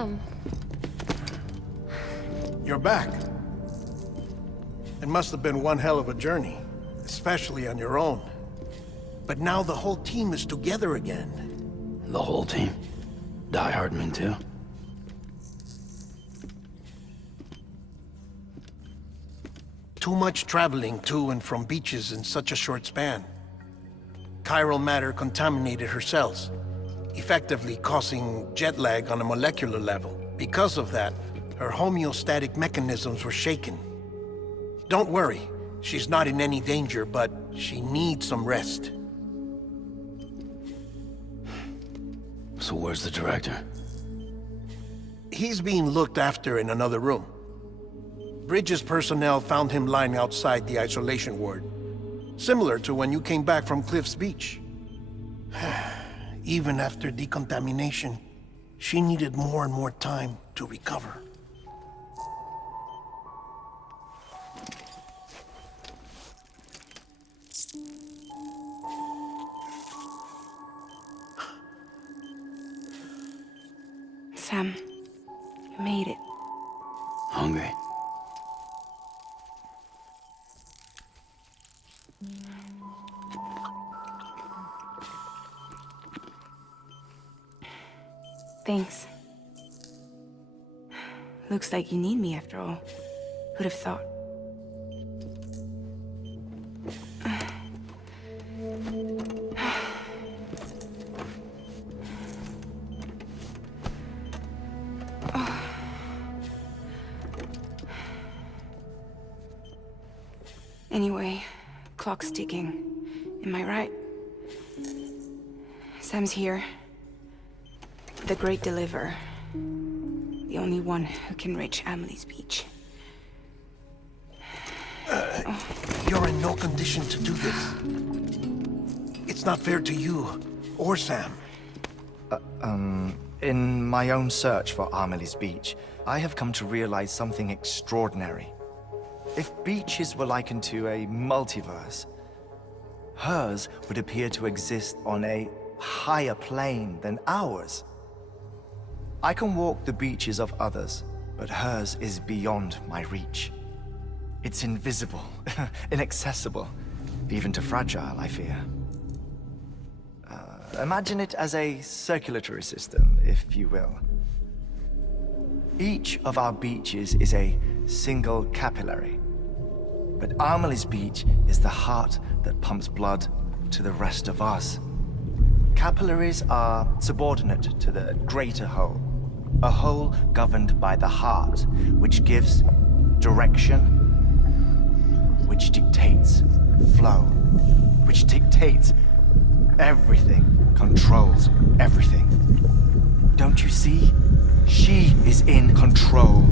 Sam. You're back. It must have been one hell of a journey, especially on your own. But now the whole team is together again. The whole team? Die Hardman too? Too much traveling to and from beaches in such a short span. Chiral matter contaminated her cells, effectively causing jet lag on a molecular level. Because of that, her homeostatic mechanisms were shaken. Don't worry, she's not in any danger, but she needs some rest. So where's the director? He's being looked after in another room. Bridges personnel found him lying outside the isolation ward, similar to when you came back from Cliff's Beach. Even after decontamination, she needed more and more time to recover. Sam, you made it. Hungry? Thanks. Looks like you need me after all. Who'd have thought? Anyway, clock's ticking. Am I right? Sam's here. The Great Deliverer. The only one who can reach Amelie's beach. You're in no condition to do this. It's not fair to you, or Sam. In my own search for Amelie's beach, I have come to realize something extraordinary. If beaches were likened to a multiverse, hers would appear to exist on a higher plane than ours. I can walk the beaches of others, but hers is beyond my reach. It's invisible, inaccessible, even to fragile, I fear. Imagine it as a circulatory system, if you will. Each of our beaches is a single capillary. But Amelie's beach is the heart that pumps blood to the rest of us. Capillaries are subordinate to the greater whole. A whole governed by the heart, which gives direction, which dictates flow, which dictates everything, controls everything. Don't you see? She is in control.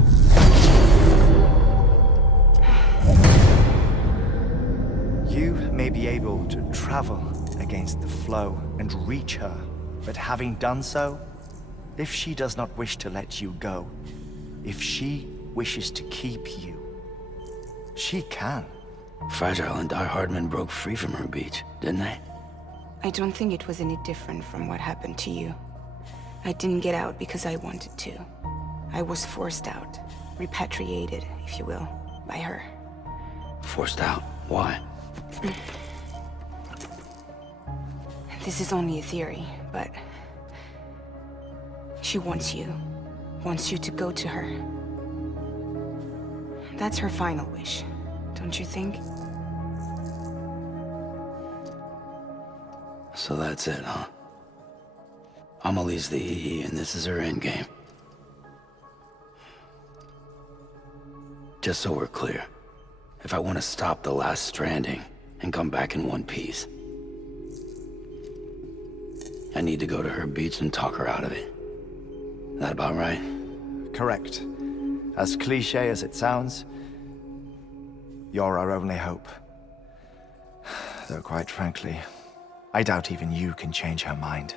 You may be able to travel against the flow and reach her, but having done so, if she does not wish to let you go, if she wishes to keep you, she can. Fragile and Die Hardman broke free from her beach, didn't they? I don't think it was any different from what happened to you. I didn't get out because I wanted to. I was forced out, repatriated, if you will, by her. Forced out? Why? This is only a theory, but she wants you to go to her. That's her final wish, don't you think? So that's it, huh? Amelie's the EE and this is her endgame. Just so we're clear, if I want to stop the last Stranding and come back in one piece, I need to go to her beach and talk her out of it. That about right? Correct. As cliché as it sounds, you're our only hope. Though quite frankly, I doubt even you can change her mind.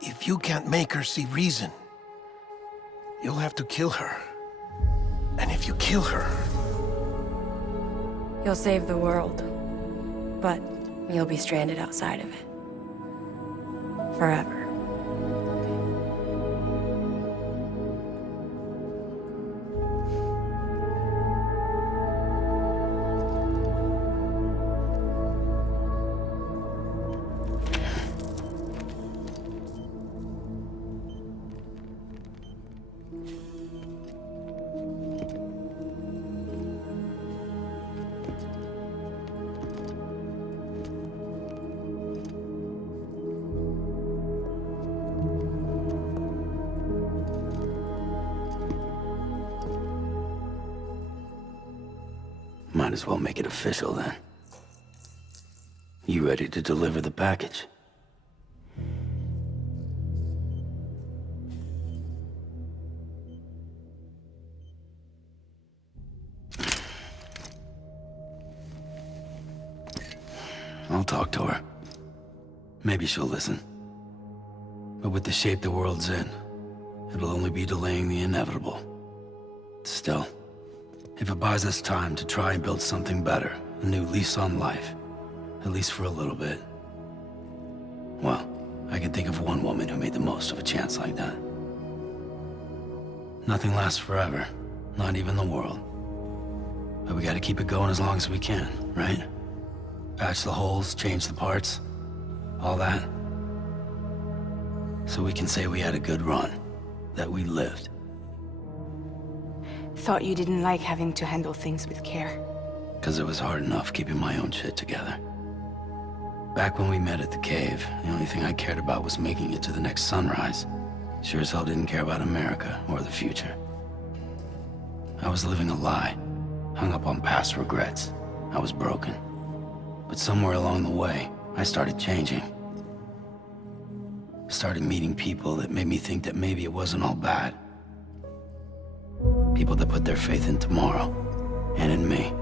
If you can't make her see reason, you'll have to kill her. And if you kill her... You'll save the world, but you'll be stranded outside of it. Forever. might as well make it official then. You ready to deliver the package? I'll talk to her. Maybe she'll listen. But with the shape the world's in, it'll only be delaying the inevitable. Still, if it buys us time to try and build something better, a new lease on life, at least for a little bit, well, I can think of one woman who made the most of a chance like that. Nothing lasts forever, not even the world. But we gotta keep it going as long as we can, right? Patch the holes, change the parts, all that. So we can say we had a good run, that we lived. Thought you didn't like having to handle things with care. 'Cause it was hard enough keeping my own shit together. Back when we met at the cave, the only thing I cared about was making it to the next sunrise. Sure as hell didn't care about America or the future. I was living a lie, hung up on past regrets. I was broken. But somewhere along the way, I started changing. Started meeting people that made me think that maybe it wasn't all bad. People that put their faith in tomorrow, and in me.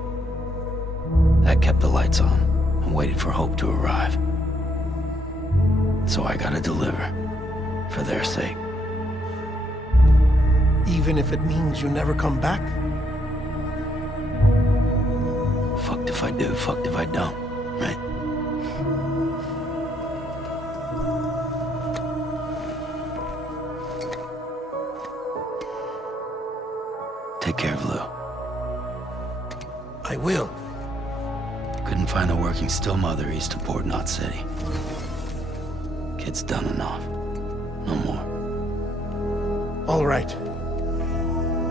That kept the lights on, and waited for hope to arrive. So I gotta deliver, for their sake. Even if it means you never come back? Fucked if I do, fucked if I don't, right? Take care of Lou. I will. Couldn't find a working still mother east of Port Knot City. Kid's done enough. No more. All right.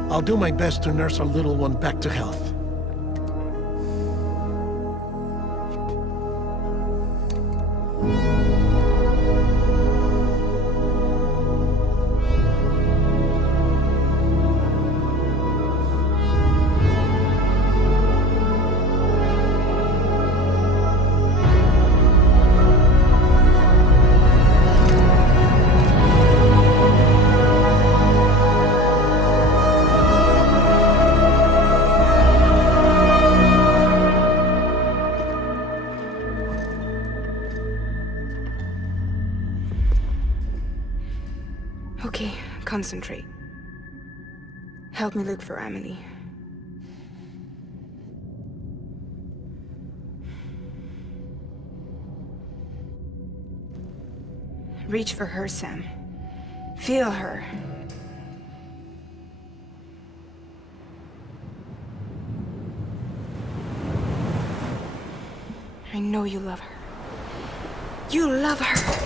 I'll do my best to nurse our little one back to health. Okay, concentrate. Help me look for Amelie. Reach for her, Sam. Feel her. I know you love her. You love her!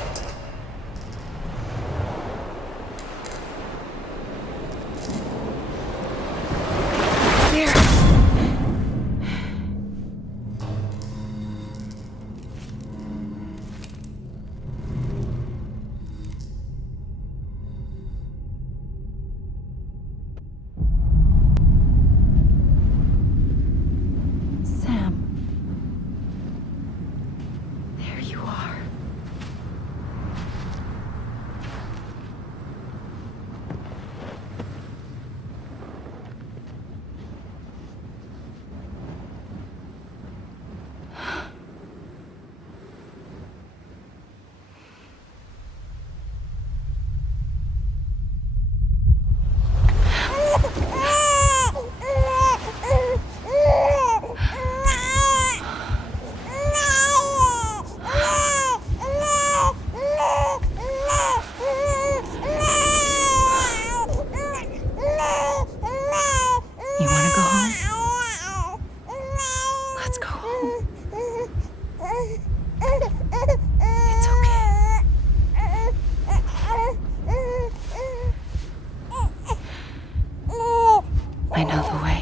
I know the way.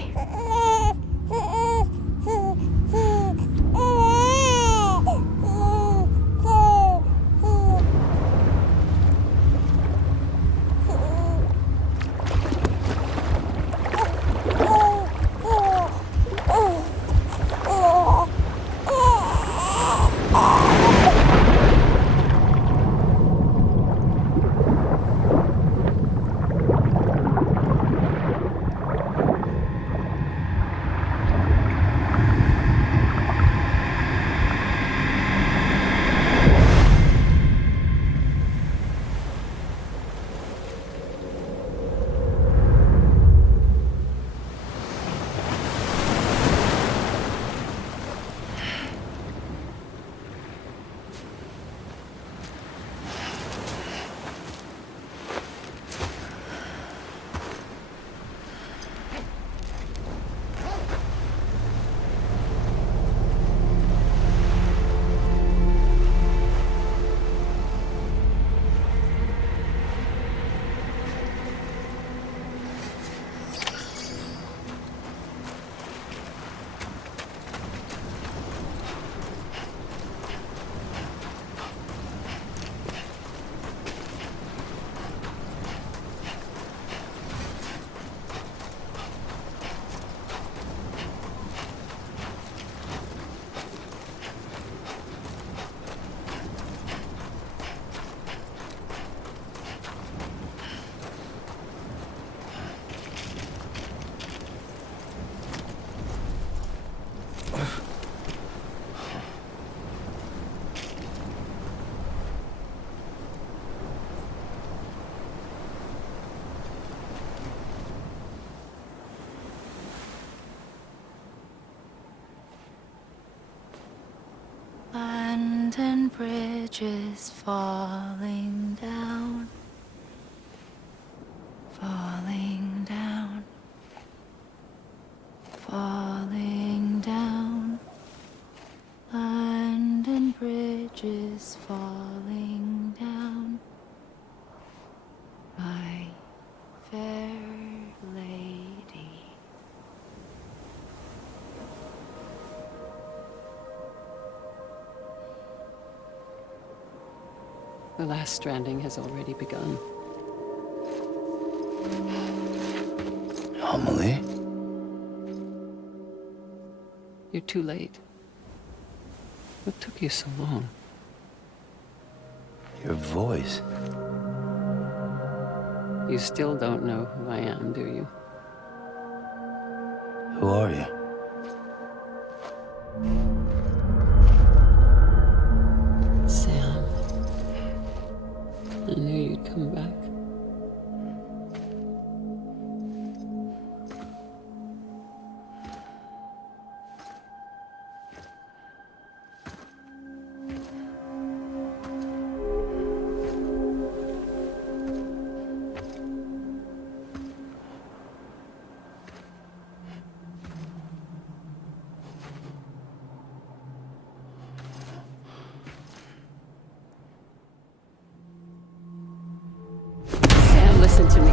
and bridges falling down, falling down, falling down. London Bridge is falling down, my fair lady. The last stranding has already begun. Amelie? You're too late. What took you so long? Your voice. You still don't know who I am, do you? Who are you? Sam. I knew you'd come back. Sam, listen to me.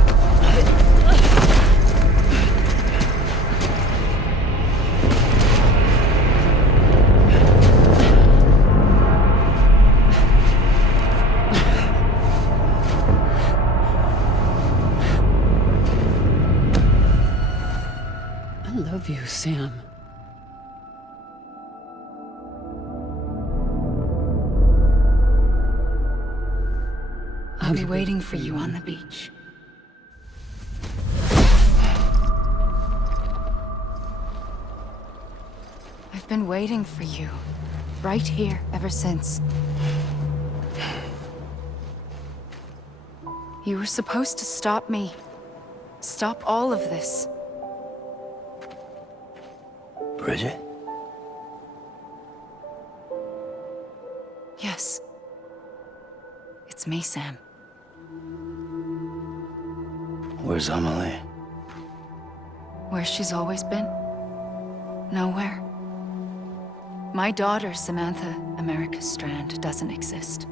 I love you, Sam. I'll be waiting for you on the beach. I've been waiting for you, right here, ever since. You were supposed to stop me. Stop all of this. Bridget? Yes. It's me, Sam. Where's Amelie? Where she's always been. Nowhere. My daughter, Samantha America Strand, doesn't exist.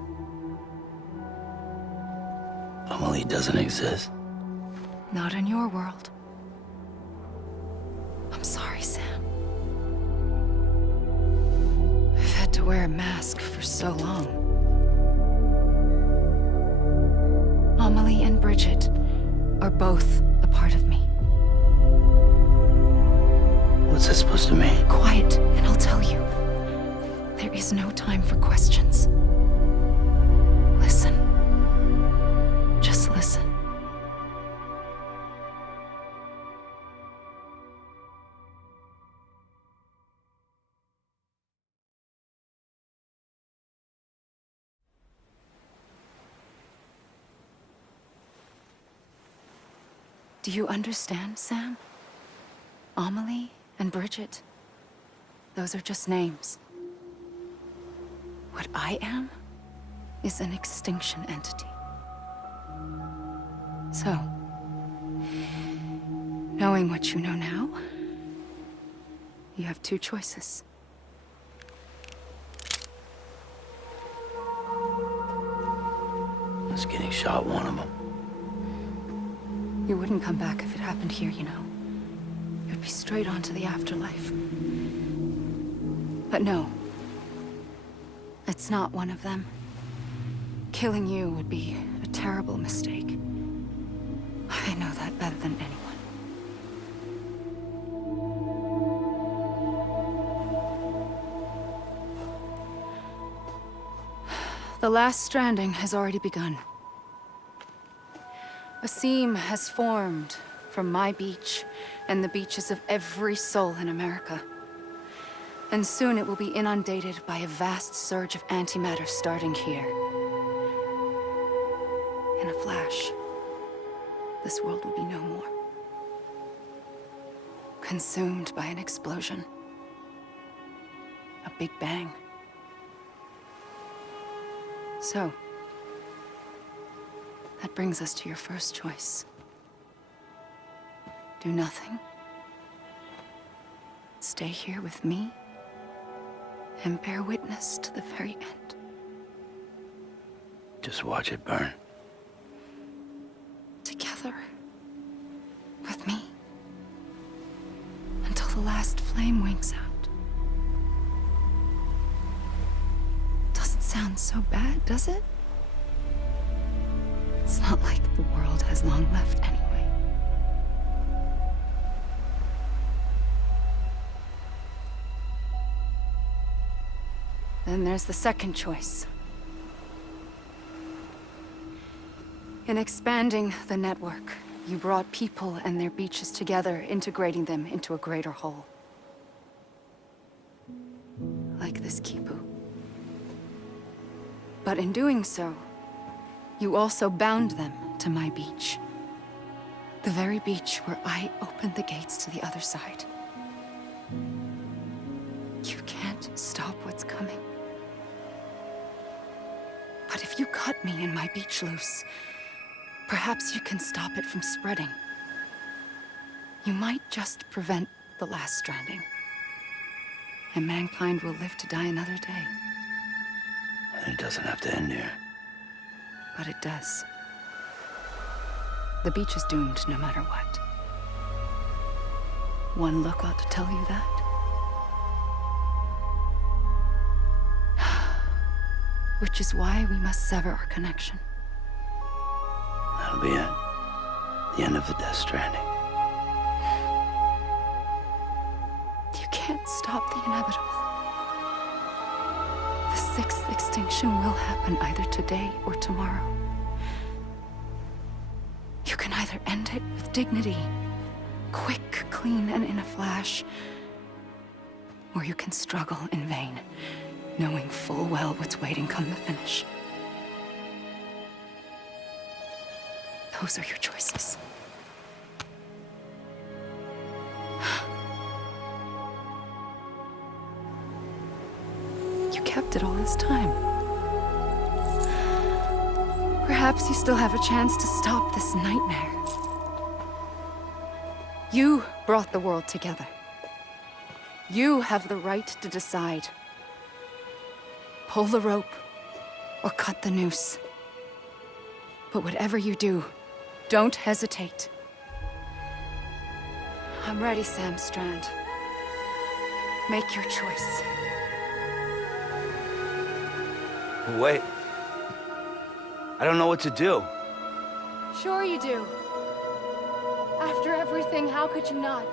Amelie doesn't exist. Not in your world. I'm sorry, Sam. I've had to wear a mask for so long. Amelie and Bridget are both a part of me. What's that supposed to mean? Quiet, and I'll tell you. There is no time for questions. Listen. Just listen. Do you understand, Sam? Amelie and Bridget, those are just names. What I am is an extinction entity. So, knowing what you know now, you have two choices. Is getting shot one of them? You wouldn't come back if it happened here, you know. You'd be straight on to the afterlife. But no. It's not one of them. Killing you would be a terrible mistake. I know that better than anyone. The last stranding has already begun. A seam has formed from my beach and the beaches of every soul in America. And soon it will be inundated by a vast surge of antimatter starting here. In a flash, this world will be no more. Consumed by an explosion. A big bang. So, that brings us to your first choice. Do nothing. Stay here with me and bear witness to the very end. Just watch it burn. Together. With me. Until the last flame winks out. Doesn't sound so bad, does it? It's not like the world has long left anyway. Then there's the second choice. In expanding the network, you brought people and their beaches together, integrating them into a greater whole. Like this Kipu. But in doing so, you also bound them to my beach. The very beach where I opened the gates to the other side. You can't stop what's coming. But if you cut me and my beach loose, perhaps you can stop it from spreading. You might just prevent the last stranding. And mankind will live to die another day. And it doesn't have to end here. But it does. The beach is doomed no matter what. One look ought to tell you that. Which is why we must sever our connection. That'll be it. The end of the Death Stranding. You can't stop the inevitable. The sixth extinction will happen either today or tomorrow. You can either end it with dignity, quick, clean, and in a flash, or you can struggle in vain, knowing full well what's waiting come the finish. Those are your choices. You kept it all this time. Perhaps you still have a chance to stop this nightmare. You brought the world together. You have the right to decide. Pull the rope or cut the noose. But whatever you do, don't hesitate. I'm ready, Sam Strand. Make your choice. Wait. I don't know what to do. Sure you do. After everything, how could you not?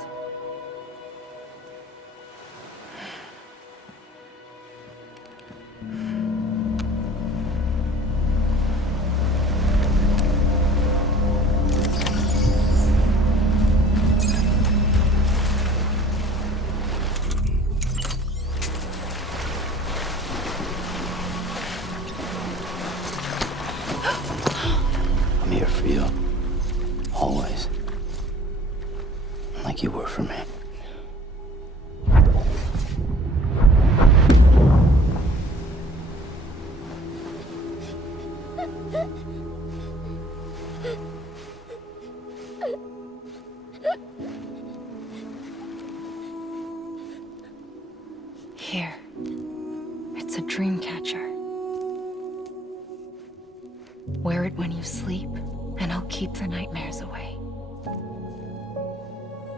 I'm here for you. Always. Like you were for me. Here. It's a dream catcher. Wear it when you sleep, and I'll keep the nightmares away.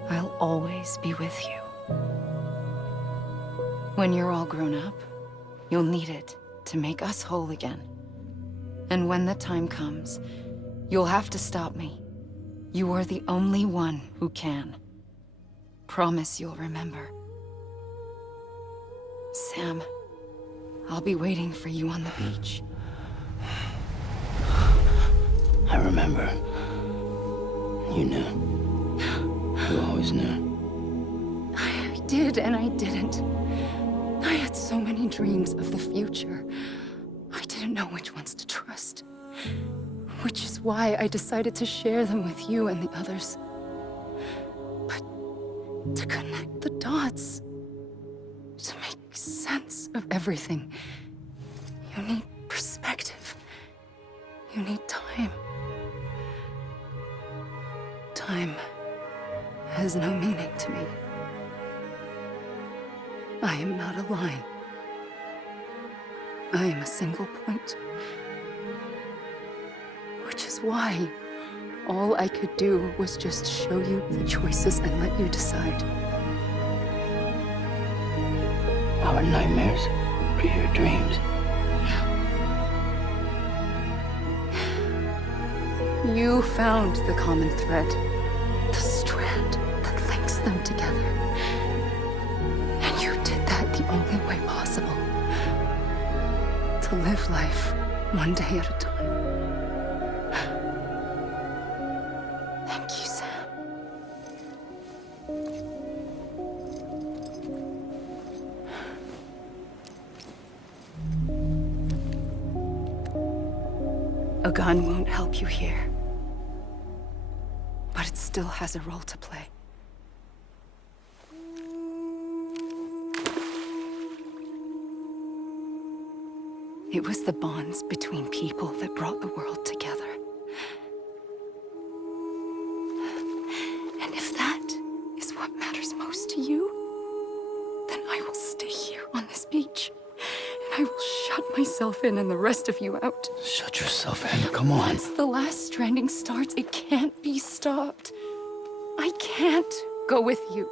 I'll always be with you. When you're all grown up, you'll need it to make us whole again. And when the time comes, you'll have to stop me. You are the only one who can. Promise you'll remember. Sam, I'll be waiting for you on the beach. I remember. You knew. You always knew. I did and I didn't. I had so many dreams of the future. I didn't know which ones to trust. Which is why I decided to share them with you and the others. But to connect the dots, to make sense of everything, you need perspective. You need time. Time has no meaning to me. I am not a line. I am a single point. Which is why all I could do was just show you the choices and let you decide. Our nightmares are your dreams. You found the common thread, the strand that links them together. And you did that the only way possible. To live life one day at a time. Thank you, Sam. A gun won't help you here. But it still has a role to play. It was the bonds between people that brought the world together. And if that is what matters most to you, then I will stay here on this beach. And I will shut myself in and the rest of you out. Shut yourself in, come on. Once the last stranding starts, it can't be stopped. I can't go with you.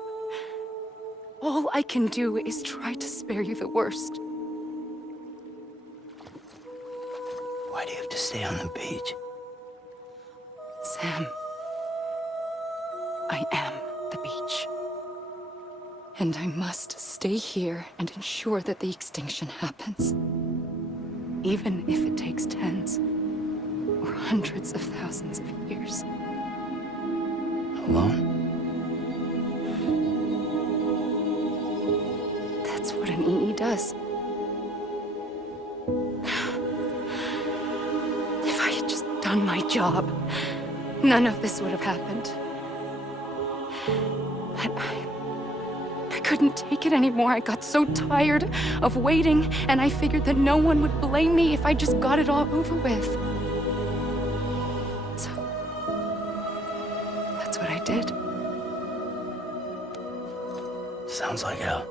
All I can do is try to spare you the worst. Why do you have to stay on the beach? Sam, I am the beach. And I must stay here and ensure that the extinction happens. Even if it takes tens or hundreds of thousands of years. Alone? That's what an EE does. If I had just done my job, none of this would have happened. But I couldn't take it anymore. I got so tired of waiting, and I figured that no one would blame me if I just got it all over with. So, that's what I did. Sounds like hell.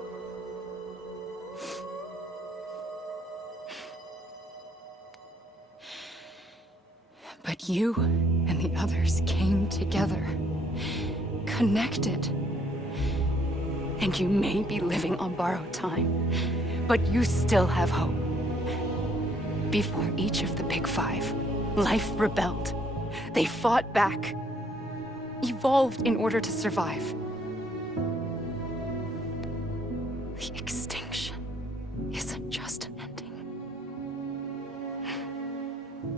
But you and the others came together, connected. And you may be living on borrowed time, but you still have hope. Before each of the Big Five, life rebelled. They fought back, evolved in order to survive. The extinction isn't just an ending.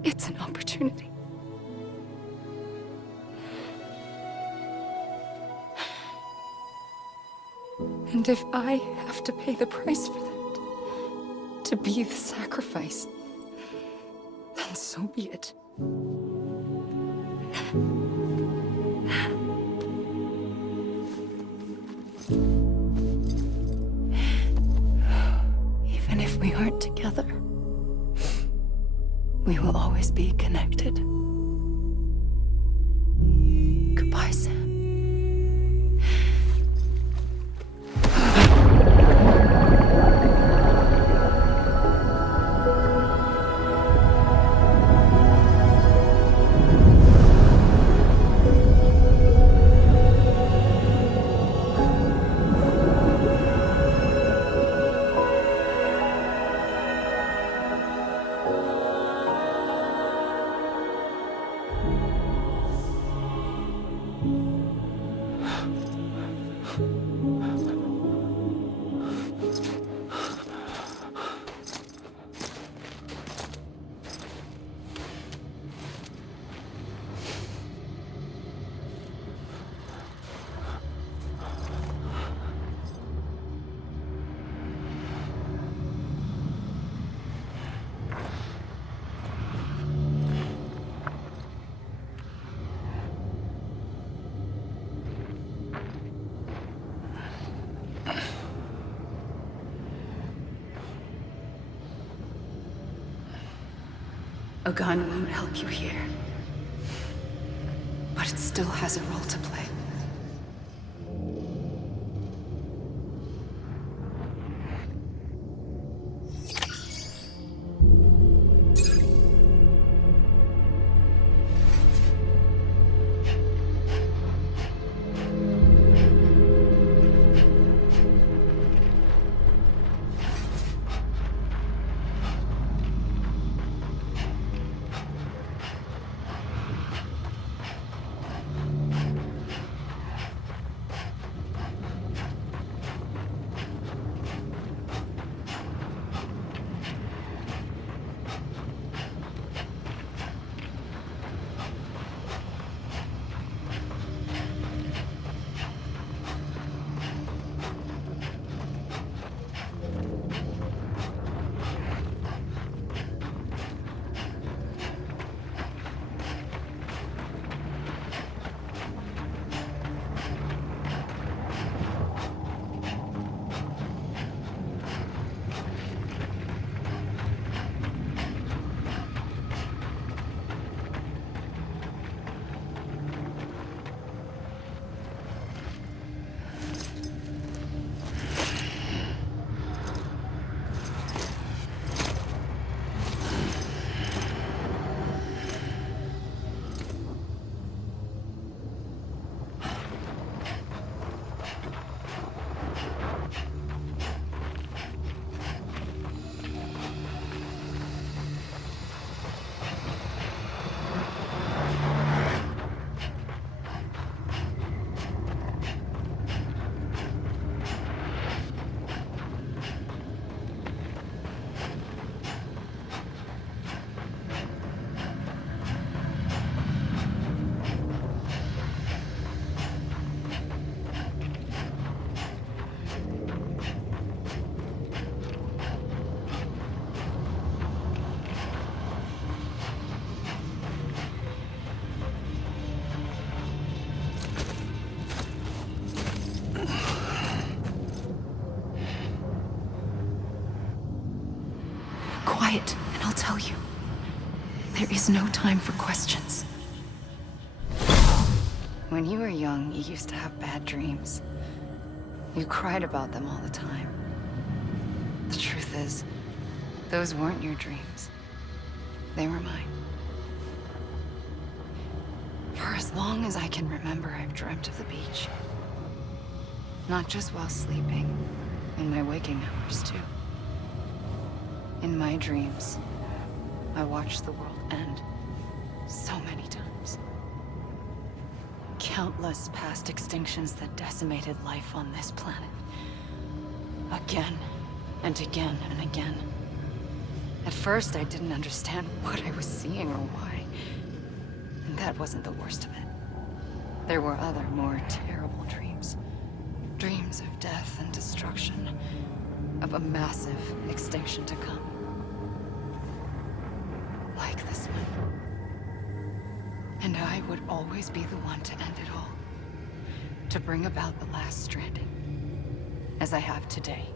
It's an opportunity. And if I have to pay the price for that, to be the sacrifice, then so be it. Even if we aren't together, we will always be connected. Goodbye, Sam. A gun won't help you here. But it still has a role to play. Quiet, and I'll tell you. There is no time for questions. When you were young, you used to have bad dreams. You cried about them all the time. The truth is, those weren't your dreams. They were mine. For as long as I can remember, I've dreamt of the beach. Not just while sleeping, in my waking hours, too. In my dreams, I watched the world end so many times. Countless past extinctions that decimated life on this planet. Again, and again, and again. At first, I didn't understand what I was seeing or why. And that wasn't the worst of it. There were other, more terrible dreams. Dreams of death and destruction. Of a massive extinction to come. Like this one. And I would always be the one to end it all. To bring about the last stranding. As I have today.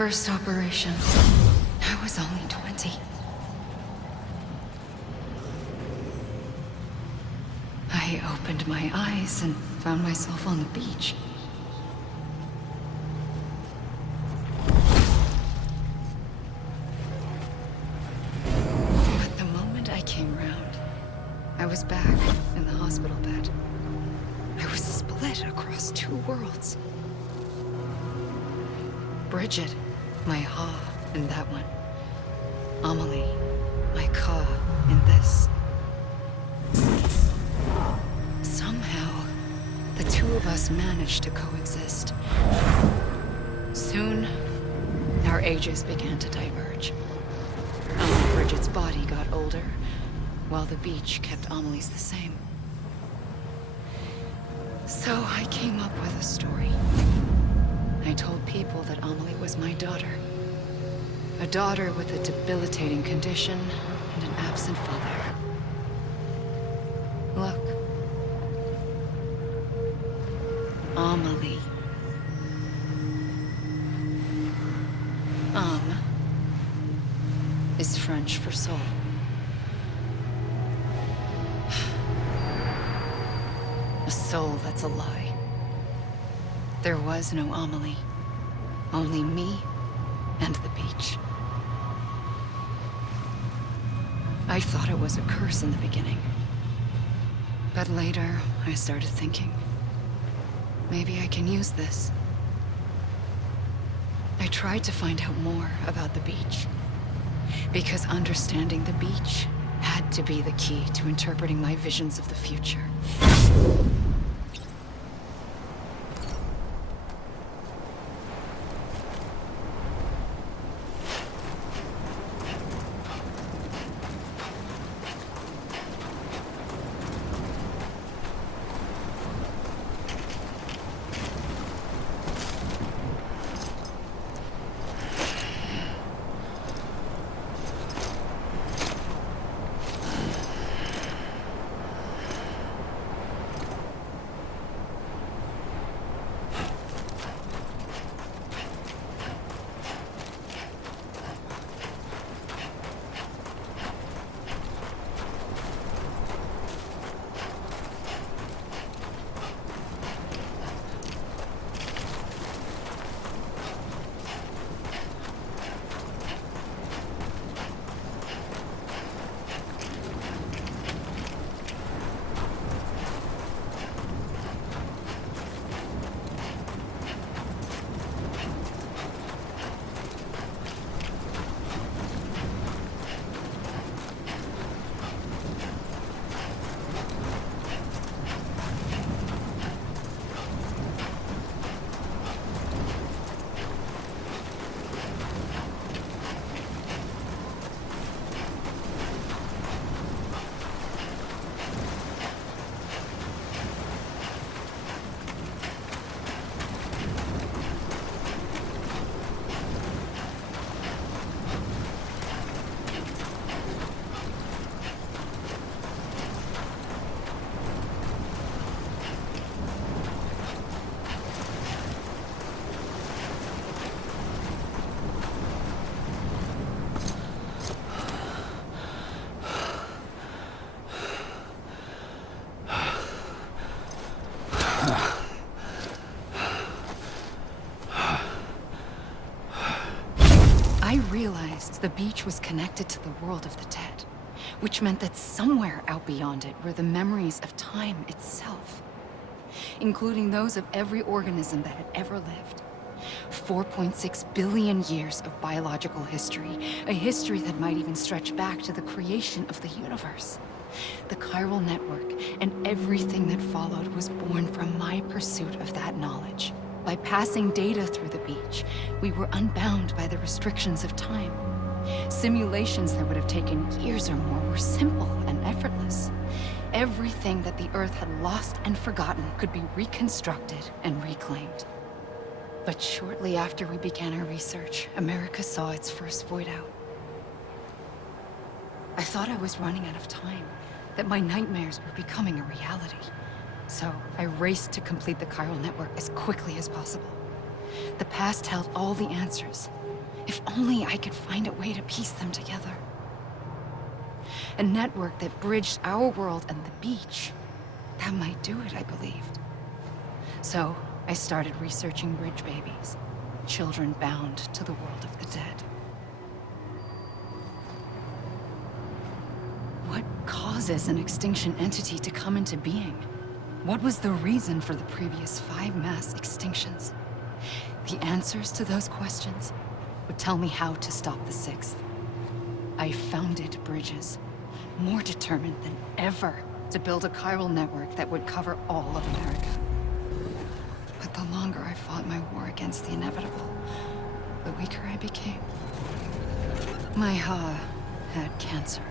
first operation, I was only 20. I opened my eyes and found myself on the beach. But the moment I came round, I was back in the hospital bed. I was split across two worlds. Bridget, my Ha in that one. Amelie, my Ka in this. Somehow, the two of us managed to coexist. Soon, our ages began to diverge. Bridget's body got older, while the beach kept Amelie's the same. So I came up with a story. I told people that Amelie was my daughter. A daughter with a debilitating condition and an absent father. Look. Amelie. Is French for soul. A soul that's a lie. There was no Amelie. Only me and the beach. I thought it was a curse in the beginning. But later, I started thinking, maybe I can use this. I tried to find out more about the beach. Because understanding the beach had to be the key to interpreting my visions of the future. I realized the beach was connected to the world of the dead, which meant that somewhere out beyond it were the memories of time itself, including those of every organism that had ever lived. 4.6 billion years of biological history, a history that might even stretch back to the creation of the universe. The chiral network and everything that followed was born from my pursuit of that knowledge. By passing data through the beach, we were unbound by the restrictions of time. Simulations that would have taken years or more were simple and effortless. Everything that the Earth had lost and forgotten could be reconstructed and reclaimed. But shortly after we began our research, America saw its first void out. I thought I was running out of time, that my nightmares were becoming a reality. So I raced to complete the chiral network as quickly as possible. The past held all the answers, If only I could find a way to piece them together. A network that bridged our world and the beach. That might do it, I believed. So, I started researching bridge babies. Children bound to the world of the dead. What causes an extinction entity to come into being? What was the reason for the previous 5 mass extinctions? The answers to those questions would tell me how to stop the 6th. I founded bridges, more determined than ever to build a chiral network that would cover all of America. But the longer I fought my war against the inevitable, the weaker I became. My Ha had cancer.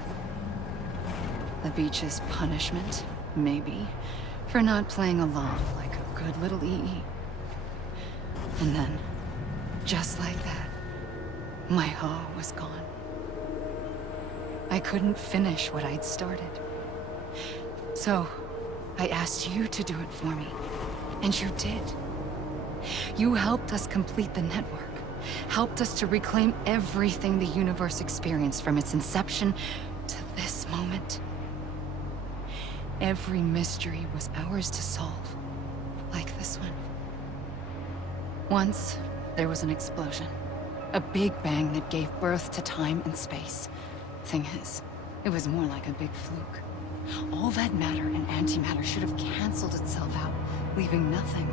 The beach's punishment, maybe, for not playing along like a good little EE. And then, just like that, my Ha was gone. I couldn't finish what I'd started. So, I asked you to do it for me, and you did. You helped us complete the network, helped us to reclaim everything the universe experienced from its inception to this moment. Every mystery was ours to solve, like this one. Once, there was an explosion. A big bang that gave birth to time and space. Thing is, it was more like a big fluke. All that matter and antimatter should have canceled itself out, leaving nothing.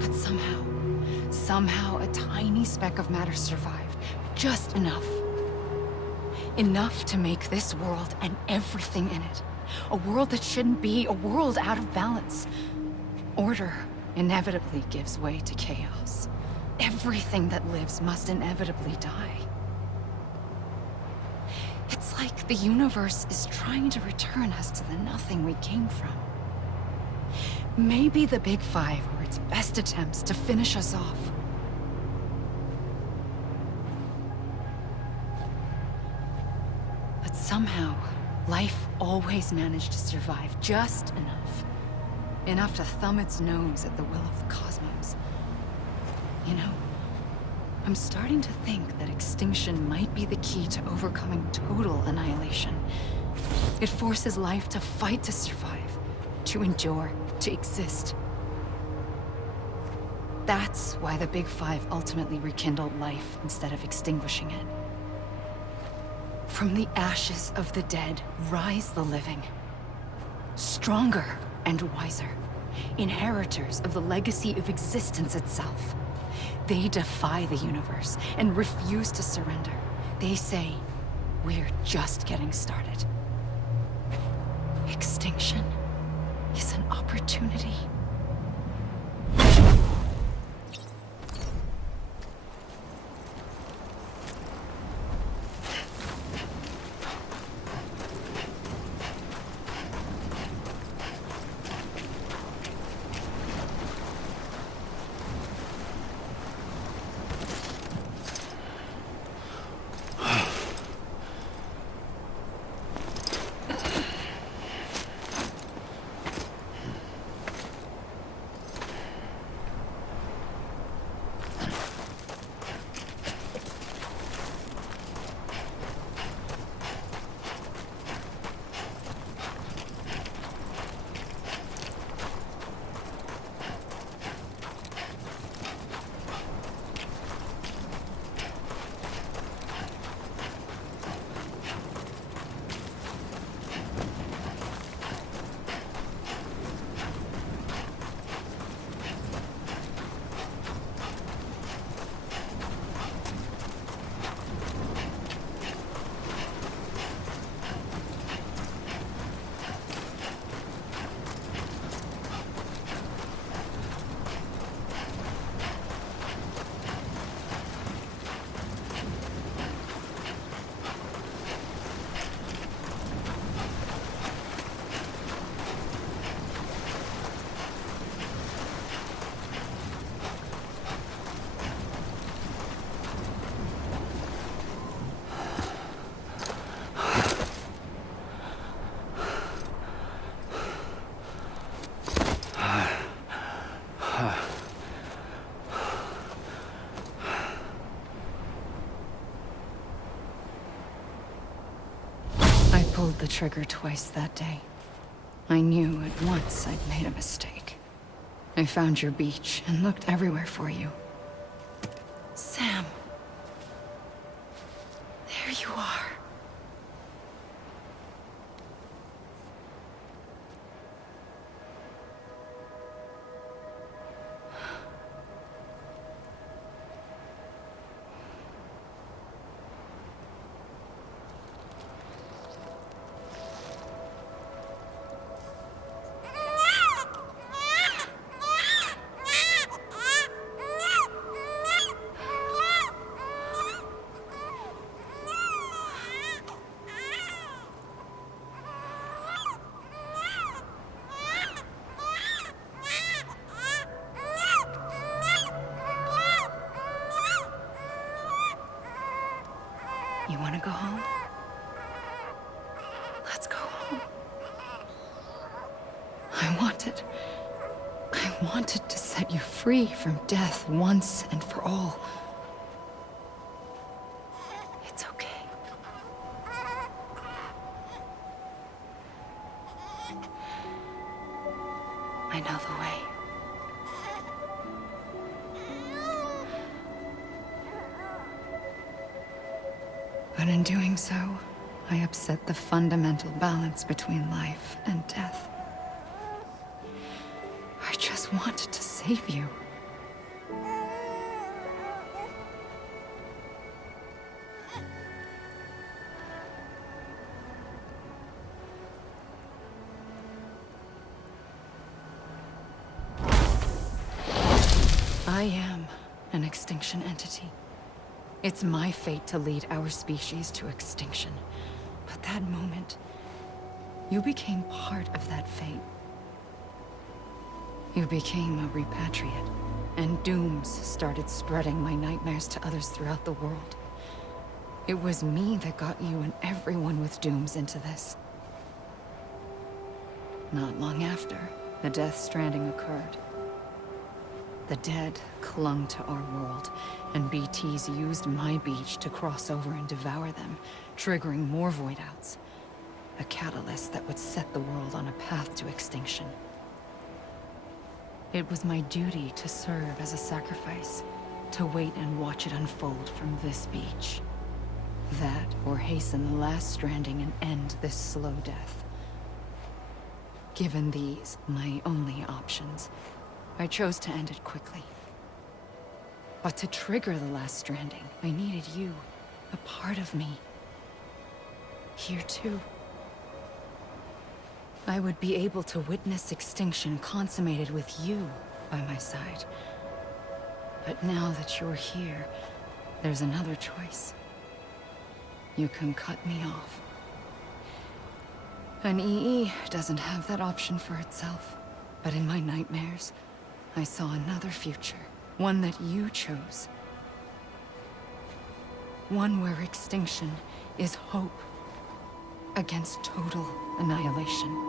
But somehow a tiny speck of matter survived. Just enough. Enough to make this world and everything in it. A world that shouldn't be, a world out of balance. Order inevitably gives way to chaos. Everything that lives must inevitably die. It's like the universe is trying to return us to the nothing we came from. Maybe the Big Five were its best attempts to finish us off. But somehow, life always managed to survive just enough. Enough to thumb its nose at the will of the cosmos. You know, I'm starting to think that extinction might be the key to overcoming total annihilation. It forces life to fight to survive, to endure, to exist. That's why the Big Five ultimately rekindled life instead of extinguishing it. From the ashes of the dead rise the living. Stronger and wiser. Inheritors of the legacy of existence itself. They defy the universe and refuse to surrender. They say, we're just getting started. Extinction is an opportunity. the trigger twice that day. I knew at once I'd made a mistake. I found your beach and looked everywhere for you. Sam. There you are. You want to go home? Let's go home. I wanted to set you free from death once and for all. It's okay. I know the way. But in doing so, I upset the fundamental balance between life and death. I just wanted to save you. I am an extinction entity. It's my fate to lead our species to extinction. But that moment, you became part of that fate. You became a repatriate, and dooms started spreading my nightmares to others throughout the world. It was me that got you and everyone with dooms into this. Not long after, the Death Stranding occurred. The dead clung to our world, and BTs used my beach to cross over and devour them, triggering more void outs. A catalyst that would set the world on a path to extinction. It was my duty to serve as a sacrifice, to wait and watch it unfold from this beach. That, or hasten the last stranding and end this slow death. Given these, my only options, I chose to end it quickly. But to trigger the last stranding, I needed you, a part of me. Here too. I would be able to witness extinction consummated with you by my side. But now that you're here, there's another choice. You can cut me off. An EE doesn't have that option for itself. But in my nightmares, I saw another future. One that you chose. One where extinction is hope against total annihilation.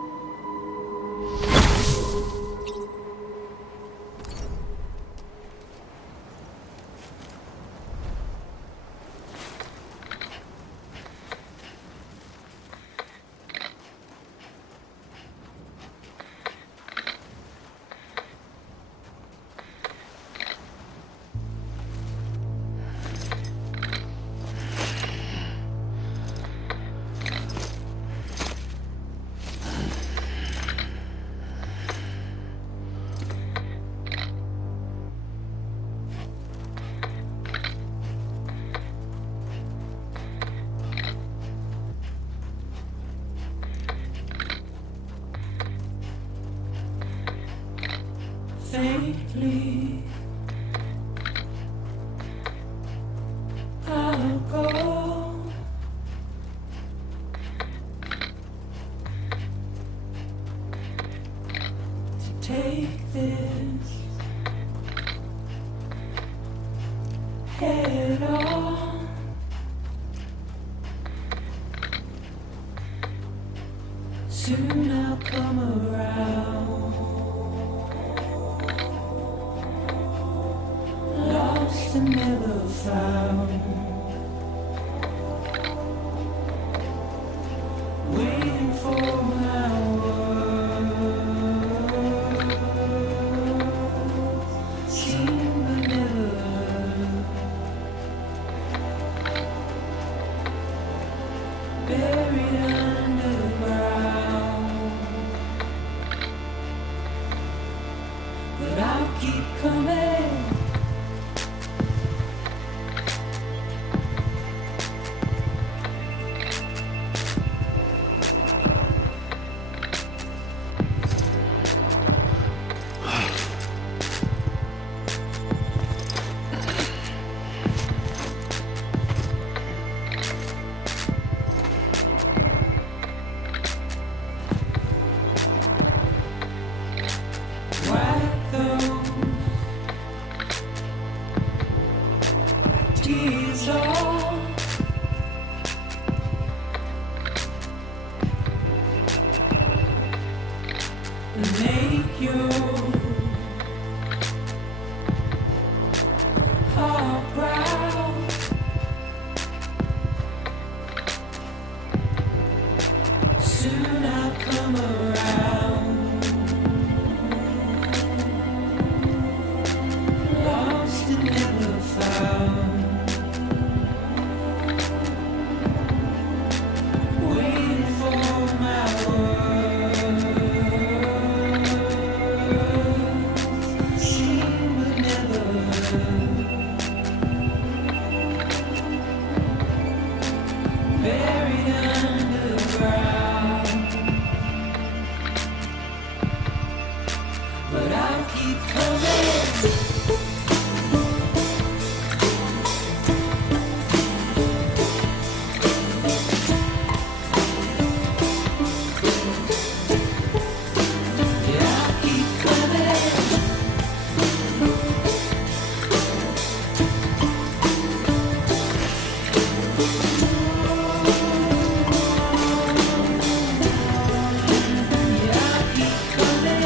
Faintly, I'll go. To take this head on. Soon I'll come around. Lost and never found. We keep coming. Wipe those tears off. And make your heart proud. Soon I'll come around. Lost and never found. Waiting for my words. Seen but never heard. Buried underground. But I'll keep coming. Yeah, I'll keep coming. Yeah, I'll keep coming. Yeah, I'll keep coming.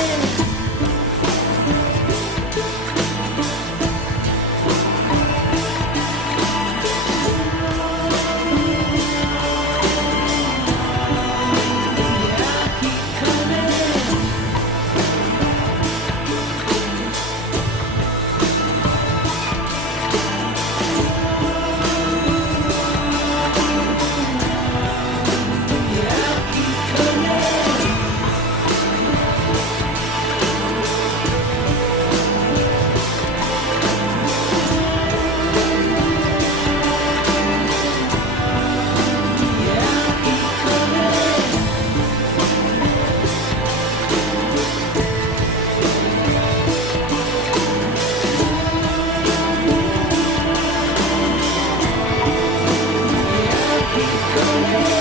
Yeah, I'll keep coming. Yeah, I'll keep coming. Yeah, I'll keep coming.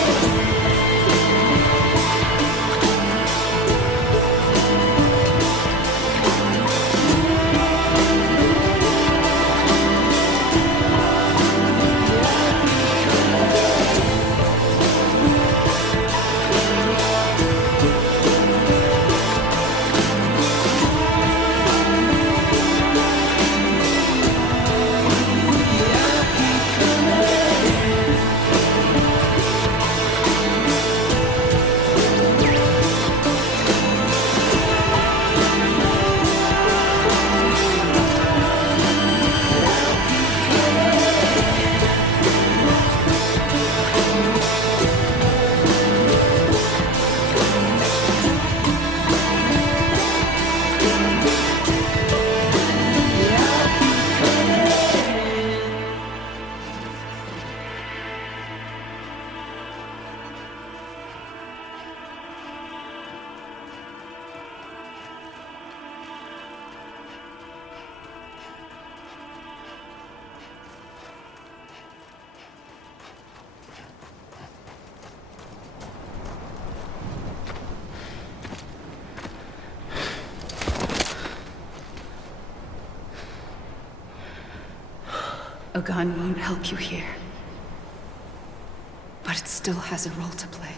A gun won't help you here. But it still has a role to play.